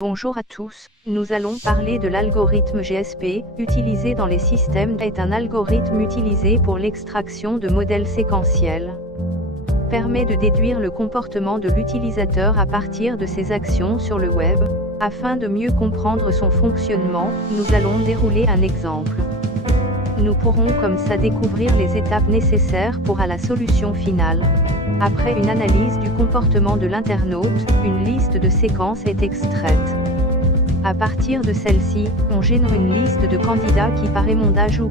Bonjour à tous, nous allons parler de l'algorithme GSP, utilisé dans les systèmes est un algorithme utilisé pour l'extraction de modèles séquentiels. Permet de déduire le comportement de l'utilisateur à partir de ses actions sur le web. Afin de mieux comprendre son fonctionnement, nous allons dérouler un exemple. Nous pourrons comme ça découvrir les étapes nécessaires pour la solution finale. Après une analyse du comportement de l'internaute, une liste de séquences est extraite. À partir de celle-ci, on génère une liste de candidats qui par émondage ou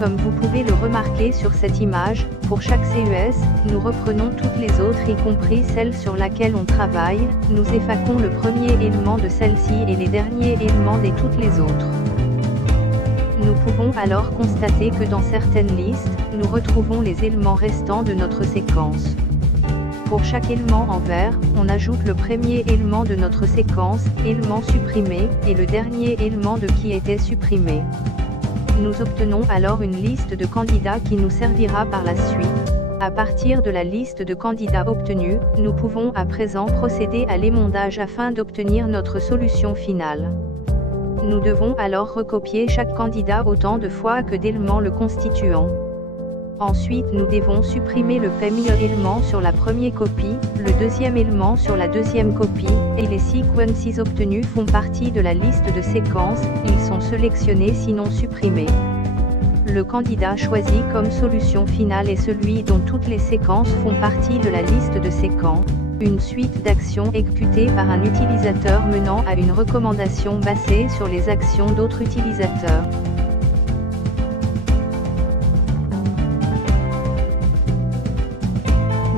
Comme vous pouvez le remarquer sur cette image, pour chaque CES, nous reprenons toutes les autres y compris celle sur laquelle on travaille, nous effaçons le premier élément de celle-ci et les derniers éléments de toutes les autres. Nous pouvons alors constater que dans certaines listes, nous retrouvons les éléments restants de notre séquence. Pour chaque élément en vert, on ajoute le premier élément de notre séquence, élément supprimé, et le dernier élément de qui était supprimé. Nous obtenons alors une liste de candidats qui nous servira par la suite. À partir de la liste de candidats obtenus, nous pouvons à présent procéder à l'émondage afin d'obtenir notre solution finale. Nous devons alors recopier chaque candidat autant de fois que d'éléments le constituant. Ensuite nous devons supprimer le premier élément sur la première copie, le deuxième élément sur la deuxième copie, et les sequences obtenues font partie de la liste de séquences, ils sont sélectionnés sinon supprimés. Le candidat choisi comme solution finale est celui dont toutes les séquences font partie de la liste de séquences. Une suite d'actions exécutées par un utilisateur menant à une recommandation basée sur les actions d'autres utilisateurs.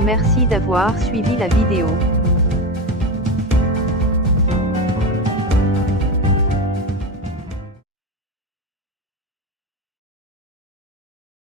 Merci d'avoir suivi la vidéo.